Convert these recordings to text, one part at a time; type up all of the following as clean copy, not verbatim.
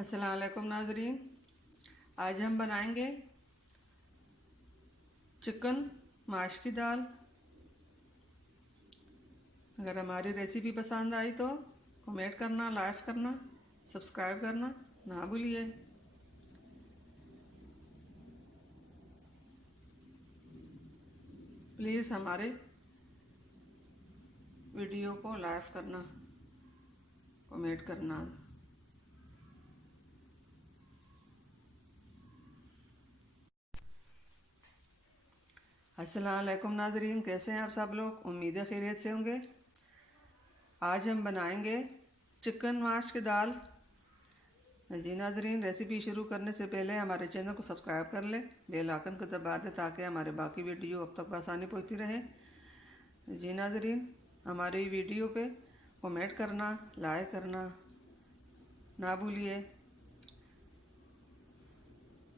अस्सलाम वालेकुम नाजरीन। आज हम बनाएंगे चिकन माश की दाल। अगर हमारी रेसिपी पसंद आई तो कमेंट करना, लाइक करना, सब्सक्राइब करना ना भूलिए। प्लीज़ हमारे वीडियो को लाइक करना, कमेंट करना। अस्सलाम वालेकुम नाजरीन, कैसे हैं आप सब लोग? उम्मीद है खैरियत से होंगे। आज हम बनाएंगे चिकन माश की दाल। जी नाजरीन, रेसिपी शुरू करने से पहले हमारे चैनल को सब्सक्राइब कर लें, बेल आइकन को दबा दें ताकि हमारे बाकी वीडियो अब तक आसानी पहुंचती रहे। जी नाजरीन, हमारी वीडियो पे कमेंट करना, लाइक करना ना भूलिए,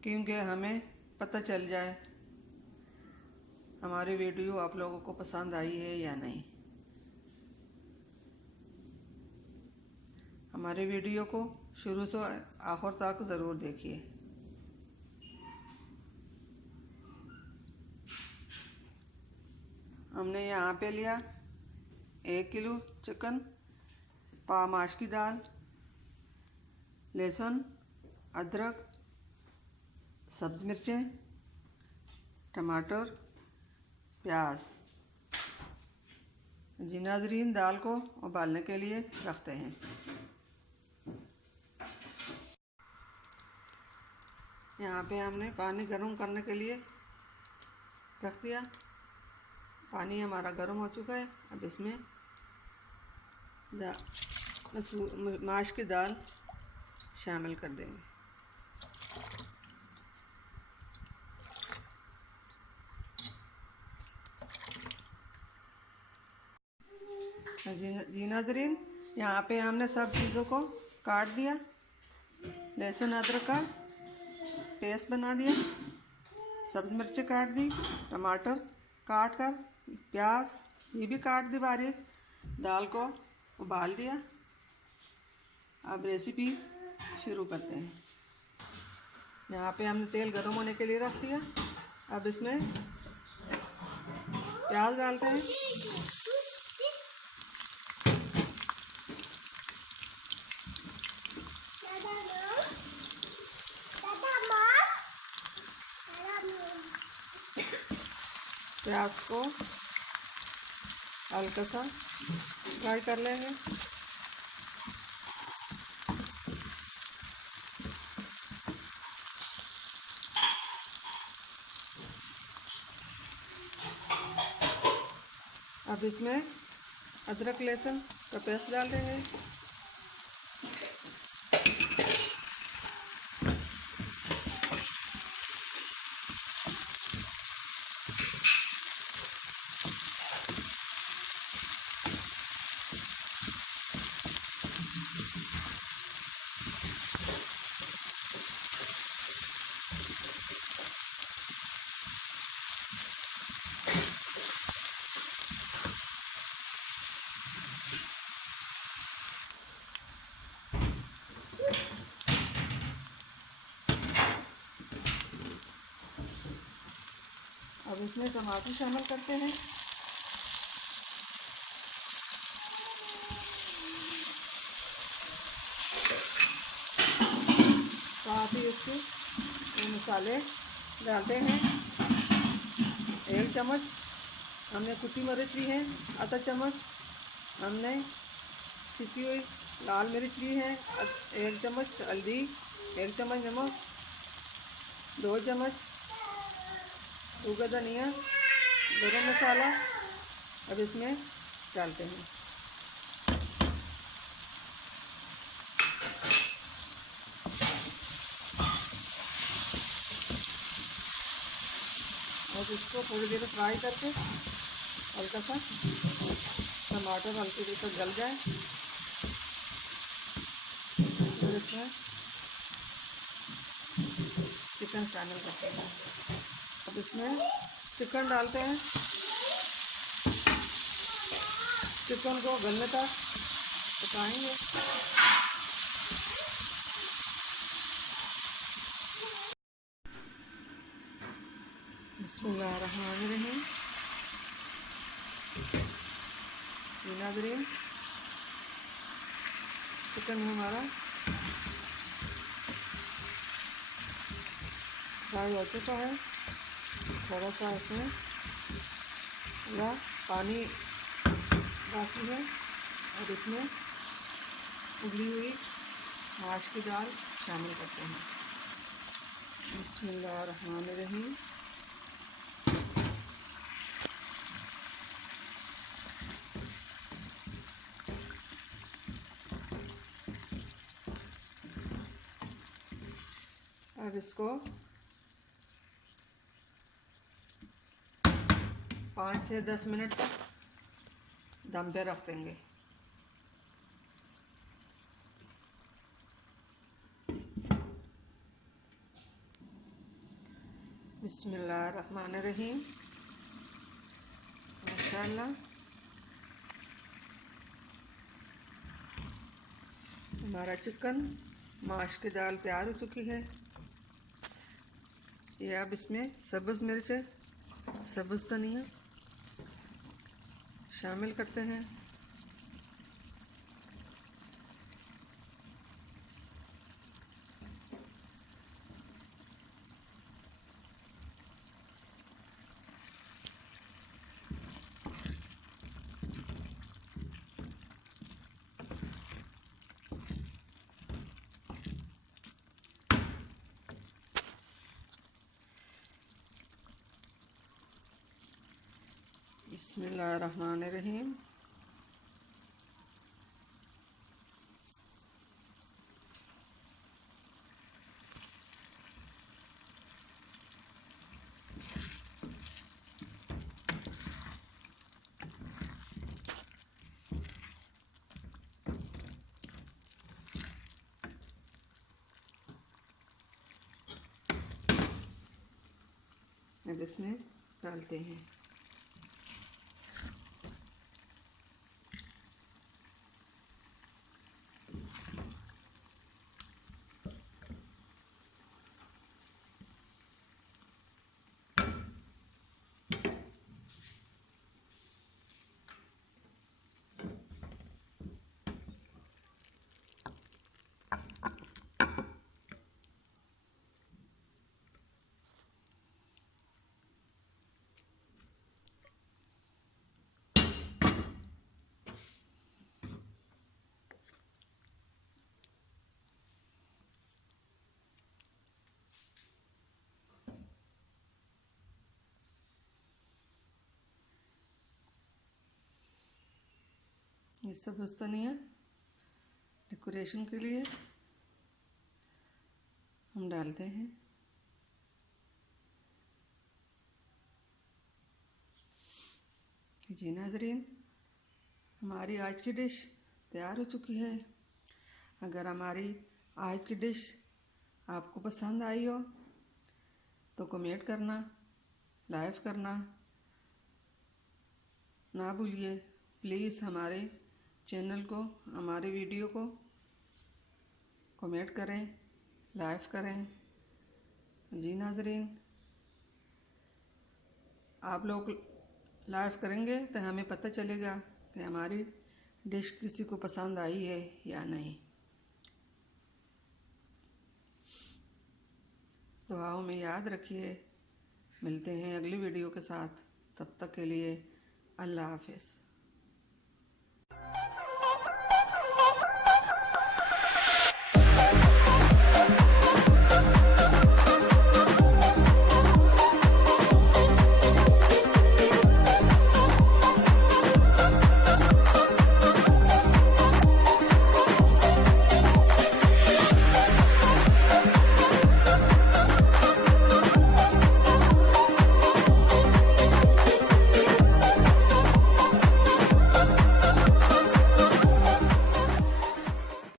क्योंकि हमें पता चल जाए हमारी वीडियो आप लोगों को पसंद आई है या नहीं। हमारी वीडियो को शुरू से आखिर तक ज़रूर देखिए। हमने यहाँ पे लिया 1 किलो चिकन, पाव माश की दाल, लहसुन, अदरक, सब्ज़ मिर्चें, टमाटर, प्याज। जी नाजरीन, दाल को उबालने के लिए रखते हैं। यहाँ पे हमने पानी गर्म करने के लिए रख दिया। पानी हमारा गर्म हो चुका है। अब इसमें माश की दाल शामिल कर देंगे। जी नाजरीन, यहाँ पे हमने सब चीज़ों को काट दिया। लहसुन अदरक का पेस्ट बना दिया, सब्ज़ मिर्ची काट दी, टमाटर काट कर, प्याज ये भी काट दी बारीक, दाल को उबाल दिया। अब रेसिपी शुरू करते हैं। यहाँ पे हमने तेल गर्म होने के लिए रख दिया। अब इसमें प्याज डालते हैं। प्याज को हल्का सा फ्राई कर लेंगे। अब इसमें अदरक लहसुन का पेस्ट डाल देंगे। अब इसमें टमाटर शामिल करते हैं। साथ ही इसके मसाले डालते हैं। 1 चम्मच हमने कुटी मिर्च ली है, आधा चम्मच हमने पिसी हुई लाल मिर्च ली है, 1 चम्मच हल्दी, 1 चम्मच नमक, 2 चम्मच सूखा धनिया, गरम मसाला। अब इसमें डालते हैं। और इसको थोड़ी देर फ्राई करके हल्का सा टमाटर हल्के देर तक गल जाए, फिर इसमें चिकन शामिल करते हैं। अब इसमें चिकन डालते हैं। चिकन को गलने तक पकाएंगे। बिस्मिल्लाहिर्रहमानिर्रहीम। नाज़रीन, चिकन हमारा फ्राई हो चुका है। थोड़ा सा इसमें पानी बाकी है और इसमें उबली हुई माश की दाल शामिल करते हैं। बिस्मिल्लाहिर्रहमानिर्रहीम। अब इसको 5 से 10 मिनट तक दम पे रख देंगे। बिस्मिल्लाहिर्रहमानिर्रहीम। माशाअल्लाह हमारा चिकन माश की दाल तैयार हो चुकी है। ये अब इसमें सब्ज़ मिर्च, सब्ज़ धनिया शामिल करते हैं। बिस्मिल्लाहिर्रहमानिर्रहीम। अब इसमें डालते हैं ये सब्ज़ धनिया डेकोरेशन के लिए हम डालते हैं। जी नाज़रीन, हमारी आज की डिश तैयार हो चुकी है। अगर हमारी आज की डिश आपको पसंद आई हो तो कमेंट करना, लाइक करना ना भूलिए। प्लीज़ हमारे चैनल को, हमारे वीडियो को कमेंट करें, लाइक करें। जी नाज़रीन, आप लोग लाइक करेंगे तो हमें पता चलेगा कि हमारी डिश किसी को पसंद आई है या नहीं। दुआओं में याद रखिए। मिलते हैं अगली वीडियो के साथ। तब तक के लिए अल्लाह हाफ़िज़।